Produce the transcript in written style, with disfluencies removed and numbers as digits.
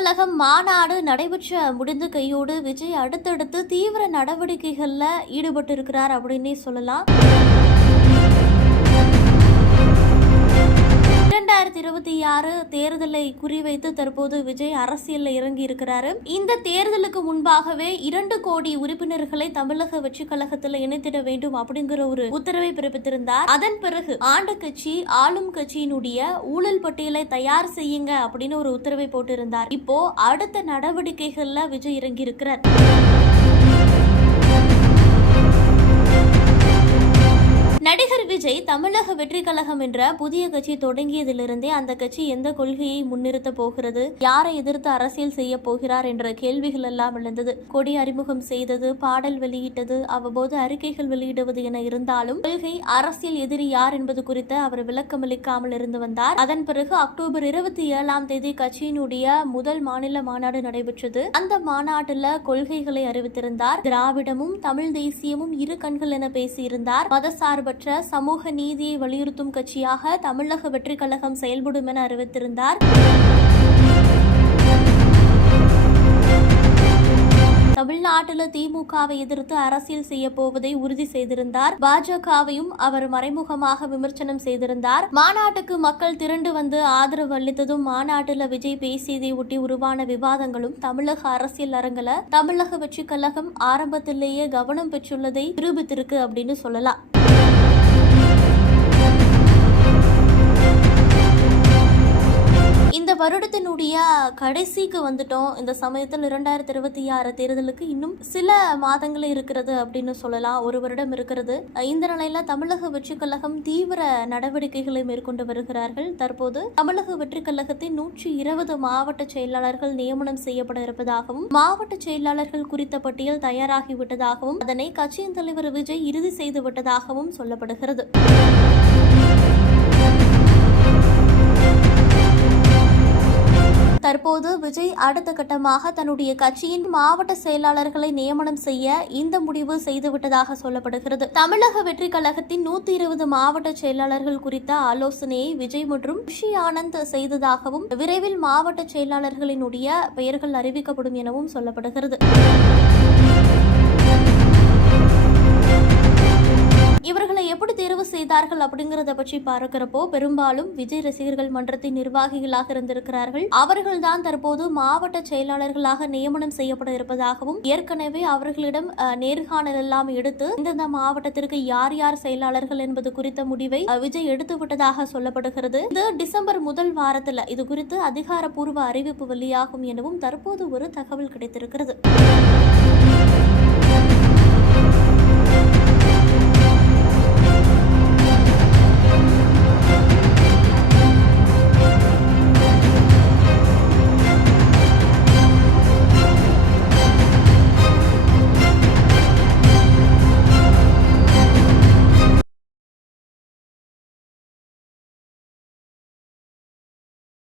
கழகம் மாநாடு நடைபெற்ற முடிந்த கையோடு விஜய் அடுத்தடுத்து தீவிர நடவடிக்கைகள்ல ஈடுபட்டு இருக்கிறார் அப்படின்னே சொல்லலாம். 2026 தேர்தலை குறிவைத்து தற்போது விஜய் அரசியலில் இறங்கி இருக்கிறாரு. இந்த தேர்தலுக்கு முன்பாகவே 2 கோடி உறுப்பினர்களை தமிழக வெற்றி கழகத்தில் இணைத்திட வேண்டும் அப்படிங்கிற ஒரு உத்தரவை பிறப்பித்திருந்தார். அதன் பிறகு ஆண்ட கட்சி ஆளும் கட்சியினுடைய ஊழல் பட்டியலை தயார் செய்யுங்க அப்படின்னு ஒரு உத்தரவை போட்டிருந்தார். இப்போ அடுத்த நடவடிக்கைகள்ல விஜய் இறங்கி இருக்கிறார். நடிகர் விஜய் தமிழக வெற்றி கழகம் என்ற புதிய கட்சி தொடங்கியதிலிருந்தே அந்த கட்சி எந்த கொள்கையை முன்னிறுத்த போகிறது, யாரை எதிர்த்து அரசியல் செய்ய போகிறார் என்ற கேள்விகள் எல்லாம் எழுந்தது. கொடி அறிமுகம் செய்தது, பாடல் வெளியிட்டது, அவ்வப்போது அறிக்கைகள் வெளியிடுவது என இருந்தாலும் கொள்கை அரசியல் எதிரி யார் என்பது குறித்து அவர் விளக்கமளிக்காமல் இருந்து வந்தார். அதன் பிறகு அக்டோபர் 27 கட்சியினுடைய முதல் மாநில மாநாடு நடைபெற்றது. அந்த மாநாட்டில் கொள்கைகளை அறிவித்திருந்தார். திராவிடமும் தமிழ் தேசியமும் இரு கண்கள் என பேசியிருந்தார். மதசார்பற்ற சமூக நீதியை வலியுறுத்தும் கட்சியாக தமிழக வெற்றி கழகம் செயல்படும் என அறிவித்திருந்தார். தமிழ்நாட்டில் திமுகவை எதிர்த்து அரசியல் செய்ய போவதை உறுதி செய்திருந்தார். பாஜகவையும் அவர் மறைமுகமாக விமர்சனம் செய்திருந்தார். மாநாட்டுக்கு மக்கள் திரண்டு வந்து ஆதரவு அளித்ததும் மாநாட்டில் விஜய் பேசியதை ஒட்டி உருவான விவாதங்களும் தமிழக அரசியல் அரங்கில் தமிழக வெற்றி கழகம் ஆரம்பத்திலேயே கவனம் பெற்றுள்ளதை நிரூபித்திருக்கு அப்படின்னு சொல்லலாம். இந்த வருடத்தினுடைய கடைசிக்கு வந்துட்டோம். இந்த சமயத்தில் 2026 தேர்தலுக்கு இன்னும் சில மாதங்கள் இருக்கிறது அப்படின்னு சொல்லலாம். ஒரு வருடம் இருக்கிறது. இந்த நிலையில தமிழக வெற்றி கழகம் தீவிர நடவடிக்கைகளை மேற்கொண்டு வருகிறார்கள். தற்போது தமிழக வெற்றி கழகத்தின் 120 மாவட்ட செயலாளர்கள் நியமனம் செய்யப்பட இருப்பதாகவும் மாவட்ட செயலாளர்கள் குறித்த பட்டியல் தயாராகிவிட்டதாகவும் அதனை கட்சியின் தலைவர் விஜய் இறுதி செய்து விட்டதாகவும் சொல்லப்படுகிறது. தற்போது விஜய் அடுத்த கட்டமாக தன்னுடைய கட்சியின் மாவட்ட செயலாளர்களை நியமனம் செய்ய இந்த முடிவு செய்துவிட்டதாக சொல்லப்படுகிறது. தமிழக வெற்றி கழகத்தின் 120 மாவட்ட செயலாளர்கள் குறித்த ஆலோசனையை விஜய் மற்றும் ரிஷி ஆனந்த் செய்ததாகவும் விரைவில் மாவட்ட செயலாளர்களினுடைய பெயர்கள் அறிவிக்கப்படும் எனவும் சொல்லப்படுகிறது. இவர்களை எப்படி தேர்வு செய்தார்கள் அப்படிங்கறத பற்றி பார்க்கிறப்போ பெரும்பாலும் விஜய் ரசிகர்கள் மன்றத்தின் நிர்வாகிகளாக இருந்திருக்கிறார்கள். அவர்கள்தான் தற்போது மாவட்ட செயலாளர்களாக நியமனம் செய்யப்பட இருப்பதாகவும் ஏற்கனவே அவர்களிடம் நேர்காணல் எல்லாம் எடுத்து இந்தந்த மாவட்டத்திற்கு யார் யார் செயலாளர்கள் என்பது குறித்த முடிவை விஜய் எடுத்து விட்டதாக சொல்லப்படுகிறது. இது டிசம்பர் முதல் வாரத்தில் இது குறித்து அதிகாரப்பூர்வ அறிவிப்பு வெளியாகும் எனவும் தற்போது ஒரு தகவல் கிடைத்திருக்கிறது.